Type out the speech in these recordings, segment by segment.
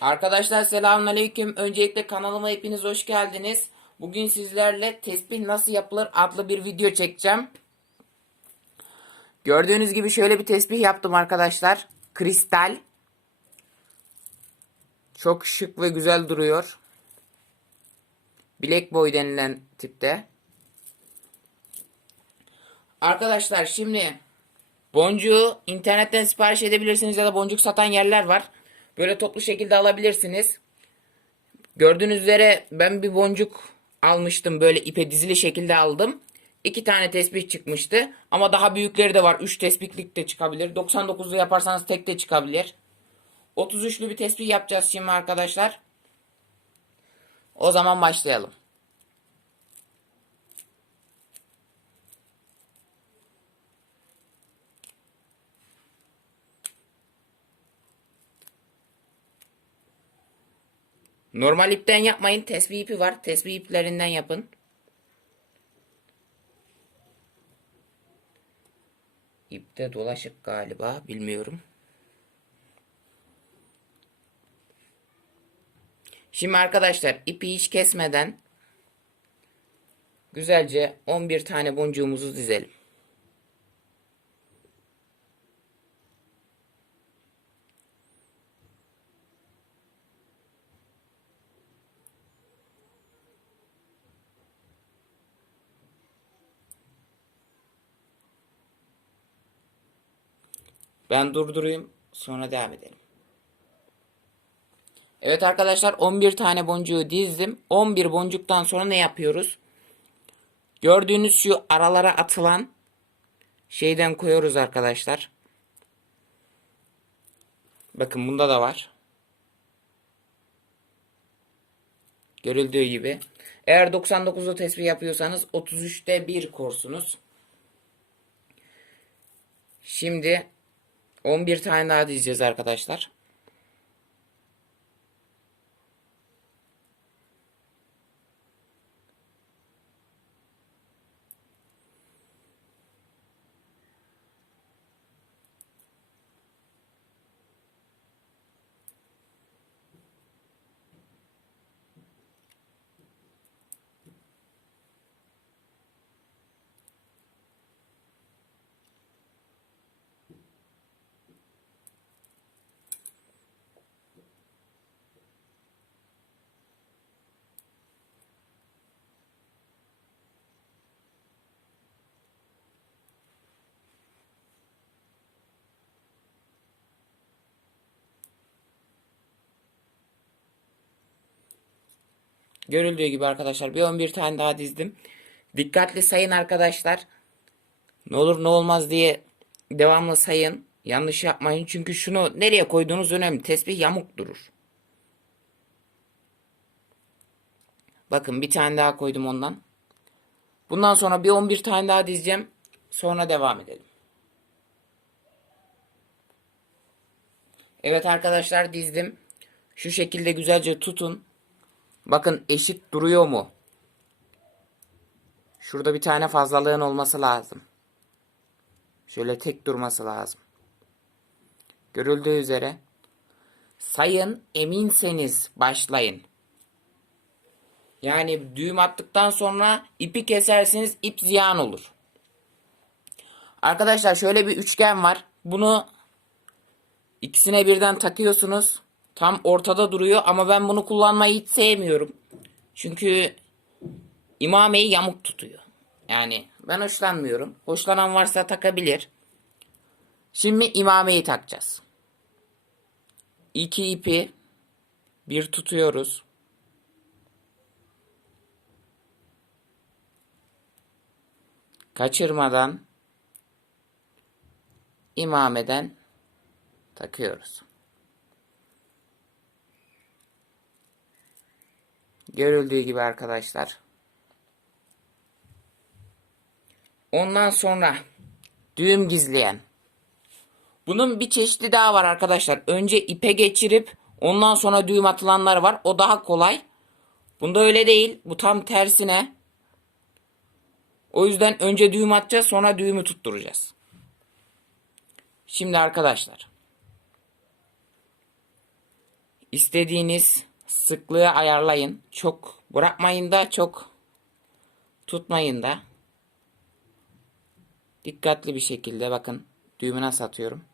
Arkadaşlar selamünaleyküm. Öncelikle kanalıma hepiniz hoş geldiniz. Bugün sizlerle tespih nasıl yapılır adlı bir video çekeceğim. Gördüğünüz gibi şöyle bir tespih yaptım arkadaşlar. Kristal. Çok şık ve güzel duruyor. Black Boy denilen tipte. Arkadaşlar şimdi boncuğu internetten sipariş edebilirsiniz ya da boncuk satan yerler var. Böyle toplu şekilde alabilirsiniz. Gördüğünüz üzere ben bir boncuk almıştım. Böyle ipe dizili şekilde aldım. İki tane tespih çıkmıştı. Ama daha büyükleri de var. 3 tespihlik de çıkabilir. 99'lu yaparsanız tek de çıkabilir. 33'lü bir tespih yapacağız şimdi arkadaşlar. O zaman başlayalım. Normal ipten yapmayın. Tesbih ipi var. Tesbih iplerinden yapın. İpte dolaşık galiba. Bilmiyorum. Şimdi arkadaşlar ipi hiç kesmeden güzelce 11 tane boncuğumuzu dizelim. Ben durdurayım sonra devam edelim. Evet arkadaşlar 11 tane boncuğu dizdim. 11 boncuktan sonra ne yapıyoruz? Gördüğünüz şu aralara atılan şeyden koyuyoruz arkadaşlar. Bakın bunda da var. Görüldüğü gibi. Eğer 99'lu tespih yapıyorsanız 33'te 1 korsunuz. Şimdi 11 tane daha dizeceğiz arkadaşlar. Görüldüğü gibi arkadaşlar bir 11 tane daha dizdim. Dikkatli sayın arkadaşlar. Ne olur ne olmaz diye devamlı sayın. Yanlış yapmayın. Çünkü şunu nereye koyduğunuz önemli. Tesbih yamuk durur. Bakın bir tane daha koydum ondan. Bundan sonra bir 11 tane daha dizeceğim. Sonra devam edelim. Evet arkadaşlar dizdim. Şu şekilde güzelce tutun. Bakın eşit duruyor mu? Şurada bir tane fazlalığın olması lazım. Şöyle tek durması lazım. Görüldüğü üzere. Sayın eminseniz başlayın. Yani düğüm attıktan sonra ipi kesersiniz ip ziyan olur. Arkadaşlar şöyle bir üçgen var. Bunu ikisine birden takıyorsunuz. Tam ortada duruyor ama ben bunu kullanmayı hiç sevmiyorum. Çünkü imameyi yamuk tutuyor. Yani ben hoşlanmıyorum. Hoşlanan varsa takabilir. Şimdi imameyi takacağız. İki ipi bir tutuyoruz. Kaçırmadan imameden takıyoruz. Görüldüğü gibi arkadaşlar. Ondan sonra düğüm gizleyen. Bunun bir çeşidi daha var arkadaşlar. Önce ipe geçirip ondan sonra düğüm atılanlar var. O daha kolay. Bunda öyle değil. Bu tam tersine. O yüzden önce düğüm atacağız sonra düğümü tutturacağız. Şimdi arkadaşlar. istediğiniz sıklığı ayarlayın. Çok bırakmayın da çok tutmayın da. Dikkatli bir şekilde bakın düğümüne satıyorum.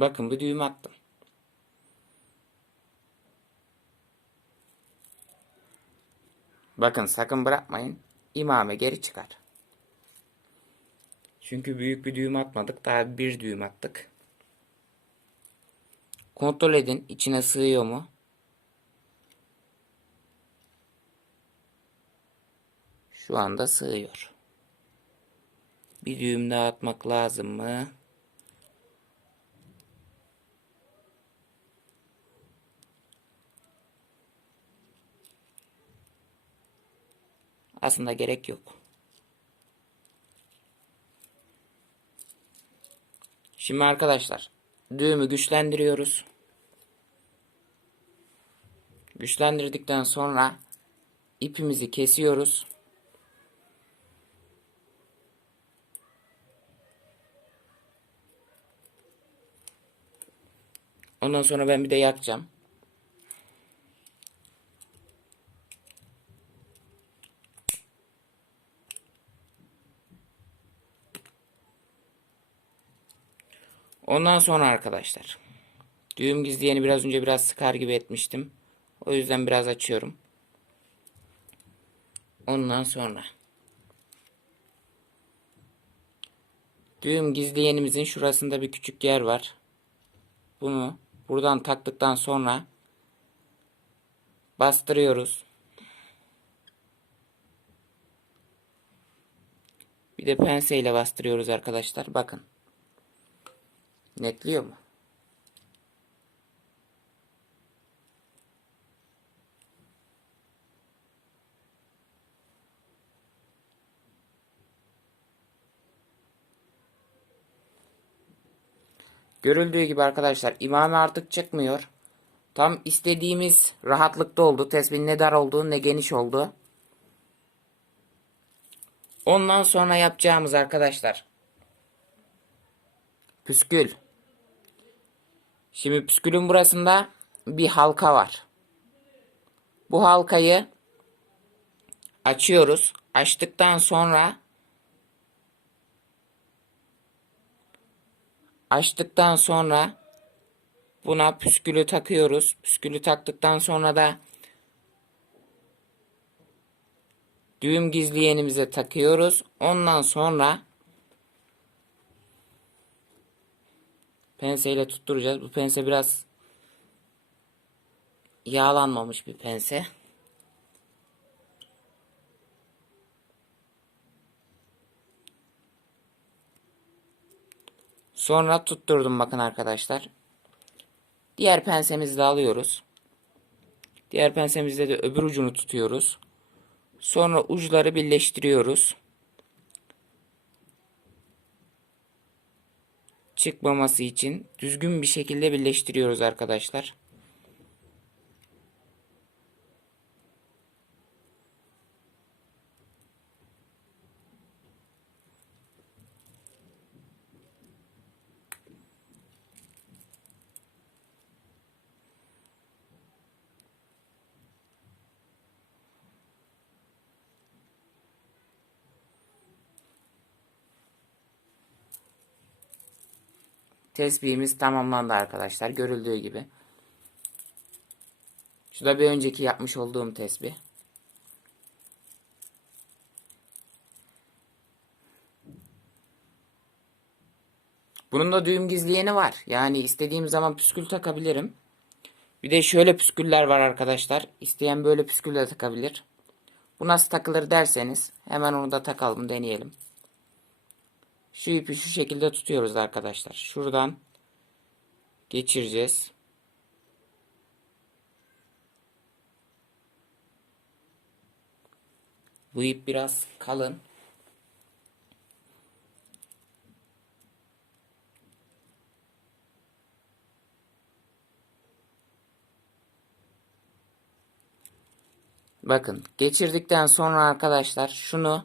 Bakın bir düğüm attım. Bakın sakın bırakmayın. İmame geri çıkar. Çünkü büyük bir düğüm atmadık. Daha bir düğüm attık. Kontrol edin. içine sığıyor mu? Şu anda sığıyor. Bir düğüm daha atmak lazım mı? Aslında gerek yok. Şimdi arkadaşlar düğümü güçlendiriyoruz. Güçlendirdikten sonra ipimizi kesiyoruz. Ondan sonra ben bir de yakacağım. Ondan sonra arkadaşlar. Düğüm gizleyeni biraz önce biraz sıkar gibi etmiştim. O yüzden biraz açıyorum. Ondan sonra. Düğüm gizleyenimizin şurasında bir küçük yer var. Bunu buradan taktıktan sonra bastırıyoruz. Bir de penseyle bastırıyoruz arkadaşlar. Bakın. Netliyor mu? Görüldüğü gibi arkadaşlar imame artık çıkmıyor. Tam istediğimiz rahatlıkta oldu. Tesbih ne dar oldu ne geniş oldu. Ondan sonra yapacağımız arkadaşlar. Püskül. Şimdi püskülün burasında bir halka var. Bu halkayı açıyoruz. Açtıktan sonra açtıktan sonra buna püskülü takıyoruz. Püskülü taktıktan sonra da düğüm gizleyenimize takıyoruz. Ondan sonra Penseyle tutturacağız. Bu pense biraz yağlanmamış bir pense. Sonra tutturdum bakın arkadaşlar. Diğer pensemizi de alıyoruz. Diğer pensemizde de öbür ucunu tutuyoruz. Sonra uçları birleştiriyoruz. Çıkmaması için düzgün bir şekilde birleştiriyoruz arkadaşlar. Tesbihimiz tamamlandı arkadaşlar. Görüldüğü gibi. Şu da bir önceki yapmış olduğum tesbih. Bunun da düğüm gizleyeni var. Yani istediğim zaman püskül takabilirim. Bir de şöyle püsküller var arkadaşlar. İsteyen böyle püskül de takabilir. Bu nasıl takılır derseniz hemen onu da takalım deneyelim. Şu ipi şu şekilde tutuyoruz arkadaşlar. Şuradan geçireceğiz. Bu ip biraz kalın. Bakın geçirdikten sonra arkadaşlar şunu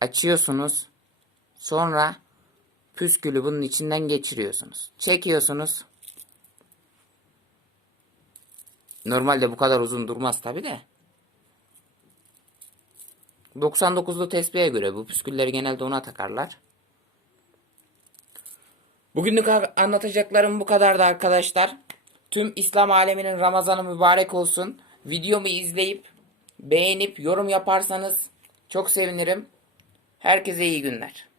açıyorsunuz. Sonra püskülü bunun içinden geçiriyorsunuz. Çekiyorsunuz. Normalde bu kadar uzun durmaz tabi de. 99'lu tespihe göre bu püskülleri genelde ona takarlar. Bugünlük anlatacaklarım bu kadardı arkadaşlar. Tüm İslam aleminin Ramazanı mübarek olsun. Videomu izleyip beğenip yorum yaparsanız çok sevinirim. Herkese iyi günler.